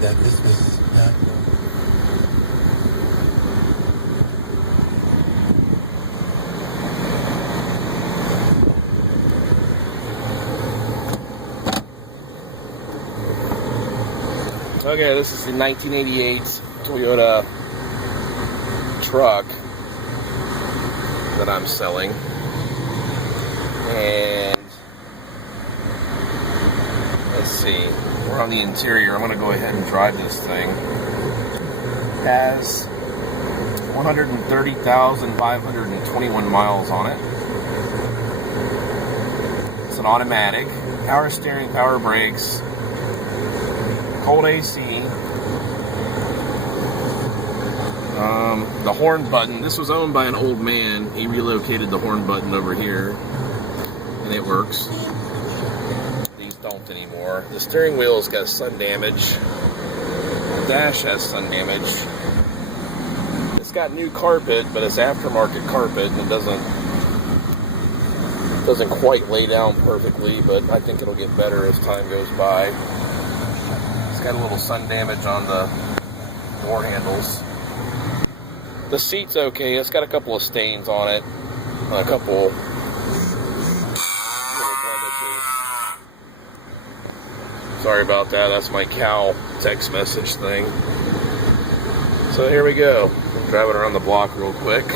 that this was not. Okay, this is the 1988 Toyota truck that I'm selling. And let's see, we're on the interior. I'm going to go ahead and drive this thing. It has 130,521 miles on it. It's an automatic, power steering, power brakes, cold AC. The horn button, this was owned by an old man. He relocated the horn button over here, and it works. These don't anymore. The steering wheel's got sun damage. The dash has sun damage. It's got new carpet, but it's aftermarket carpet, and it doesn't quite lay down perfectly, but I think it'll get better as time goes by. It's got a little sun damage on the door handles. The seat's okay. It's got a couple of stains on it. A couple little blemishes. Sorry about that. That's my cow text message thing. So here we go. We'll drive it around the block real quick.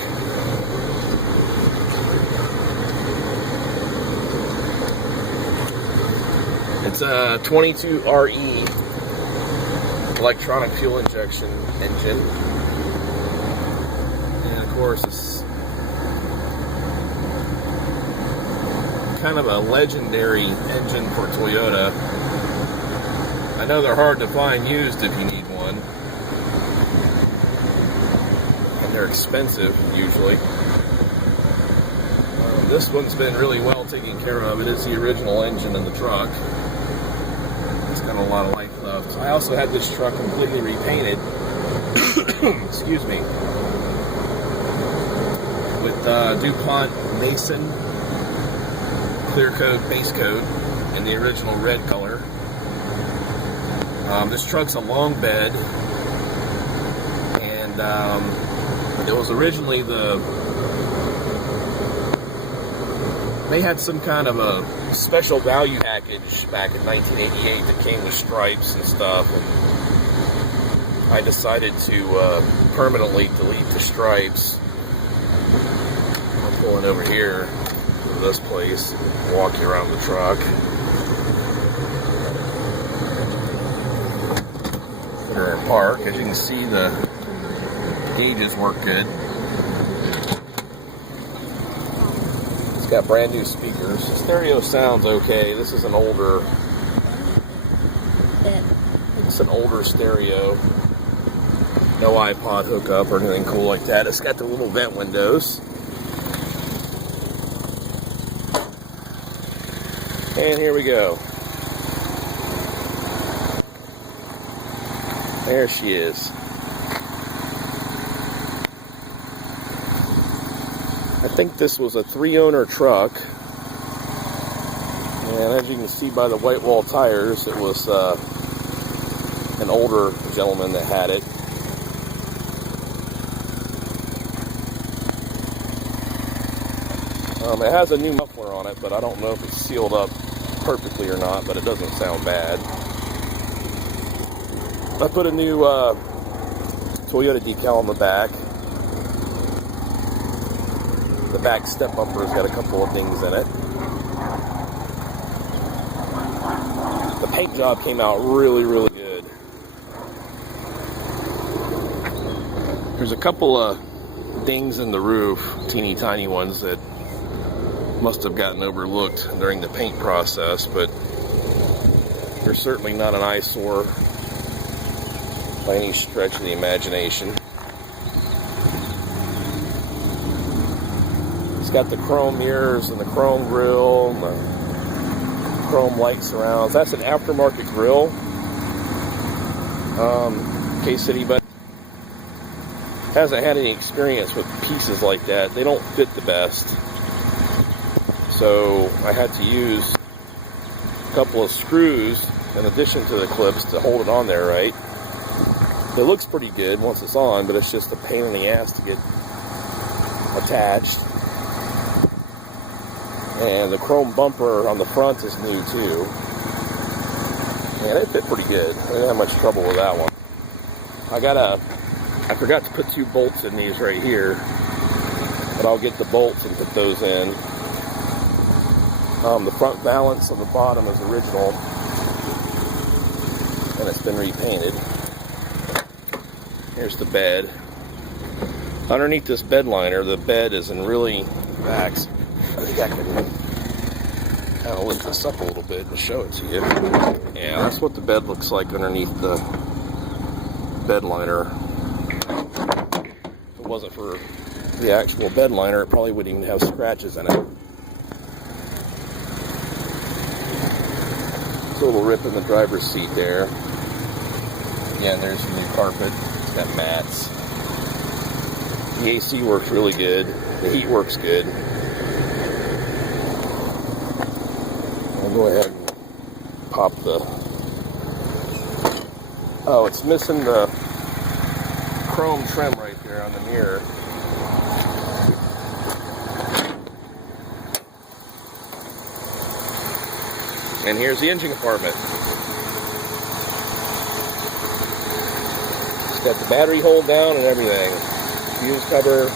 It's a 22RE electronic fuel injection engine. And of course, it's kind of a legendary engine for Toyota. I know they're hard to find used if you need one. And they're expensive, usually. This one's been really well taken care of. It is the original engine in the truck. It's got a lot of life left. I also had this truck completely repainted. Excuse me. With DuPont Mason clear coat base coat in the original red color. This truck's a long bed, and it was originally they had some kind of a special value package back in 1988 that came with stripes and stuff, and I decided to permanently delete the stripes. I'm pulling over here to this place, walk you around the truck. Put her in park. As you can see, the gauges work good. It's got brand new speakers. The stereo sounds okay. This is an older stereo. No iPod hookup or anything cool like that. It's got the little vent windows. And here we go. There she is. I think this was a 3-owner truck. And as you can see by the white wall tires, it was an older gentleman that had it. It has a new muffler on it, but I don't know if it's sealed up perfectly or not, but it doesn't sound bad. I put a new Toyota decal on the back. The back step bumper's got a couple of dings in it. The paint job came out really, really good. There's a couple of dings in the roof, teeny tiny ones that must have gotten overlooked during the paint process, but they're certainly not an eyesore by any stretch of the imagination. It's got the chrome mirrors and the chrome grille and the chrome light surrounds. That's an aftermarket grille. In case anybody hasn't had any experience with pieces like that, they don't fit the best. So I had to use a couple of screws in addition to the clips to hold it on there right. It looks pretty good once it's on, but it's just a pain in the ass to get attached. And the chrome bumper on the front is new too. And it fit pretty good. I didn't have much trouble with that one. I forgot to put 2 bolts in these right here, but I'll get the bolts and put those in. The front valance on the bottom is original, and it's been repainted. Here's the bed. Underneath this bed liner, the bed is in really vax. I think I can kind of lift this up a little bit and show it to you. Yeah, that's what the bed looks like underneath the bed liner. If it wasn't for the actual bed liner, it probably wouldn't even have scratches in it. It's a little rip in the driver's seat there. Again, there's some new carpet. It's got mats. The AC works really good. The heat works good. I'll go ahead and pop the... Oh, it's missing the chrome trim right there on the mirror. And here's the engine compartment. It's got the battery hold down and everything. Fuse cover.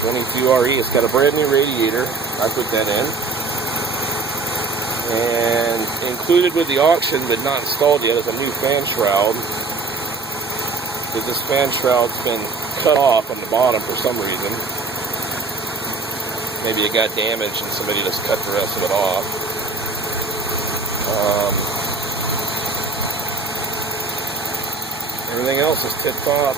22RE. It's got a brand new radiator. I put that in. And included with the auction, but not installed yet, is a new fan shroud. Because this fan shroud's been cut off on the bottom for some reason. Maybe it got damaged and somebody just cut the rest of it off. Everything else is tip-top.